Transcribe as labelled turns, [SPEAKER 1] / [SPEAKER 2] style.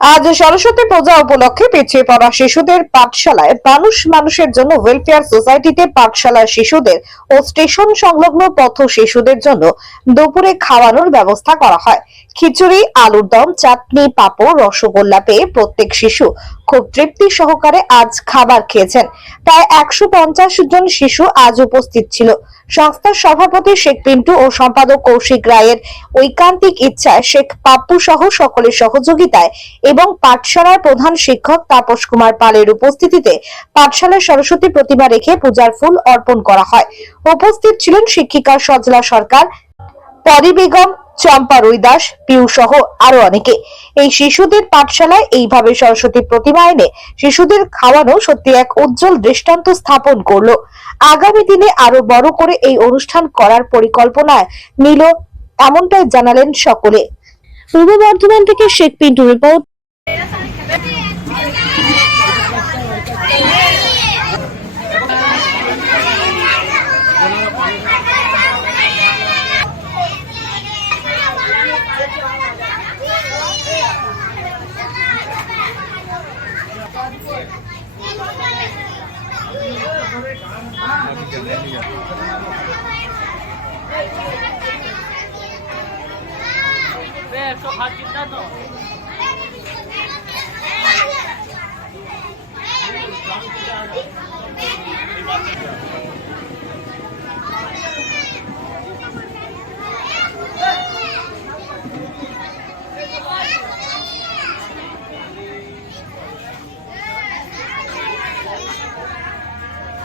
[SPEAKER 1] আজ সরস্বতী পূজা উপলক্ষে পিছিয়ে পড়া শিশুদের পাঠশালায় মানুষ মানুষের জন্য ওয়েলফেয়ার সোসাইটিতে পাঠশালার শিশুদের ও স্টেশন সংলগ্ন পথ শিশুদের জন্য দুপুরে খাওয়ানোর ব্যবস্থা করা হয়। খিচুড়ি, আলুর দম, চাটনি, পাপড়, রসগোল্লা পেয়ে প্রত্যেক শিশু খুব তৃপ্তি সহকারে আজ খাবার খেয়েছেন। প্রায় একশো পঞ্চাশ জন শিশু আজ উপস্থিত ছিল। সংস্থার সভাপতি শেখ পিন্টু ও সম্পাদক কৌশিক রায়ের ঐকান্তিক ইচ্ছায় শেখ পাপ্পু সহ সকলের সহযোগিতায় এবং পাঠশালার প্রধান শিক্ষক তাপস কুমার পালের উপস্থিতিতে পাঠশালায় সরস্বতী প্রতিমা রেখে পূজার ফুল অর্পণ করা হয়। উপস্থিত ছিলেন শিক্ষিকা সজলা সরকার পরি বেগম, চম্পা রুইদাস, পিউ সহ আরও অনেকে। এই শিশুদের পাঠশালায় এইভাবে সরস্বতী প্রতিমা এনে শিশুদের খাওয়ানো সত্যি এক উজ্জ্বল দৃষ্টান্ত স্থাপন করল। আগামী দিনে আরও বড় করে এই অনুষ্ঠান করার পরিকল্পনায় নিল এমনটাই জানালেন সকলে। পূর্ব বর্ধমান থেকে শেখ পিন্টু রিপোর্ট।
[SPEAKER 2] બે એકસો ભાગ કેટલા તો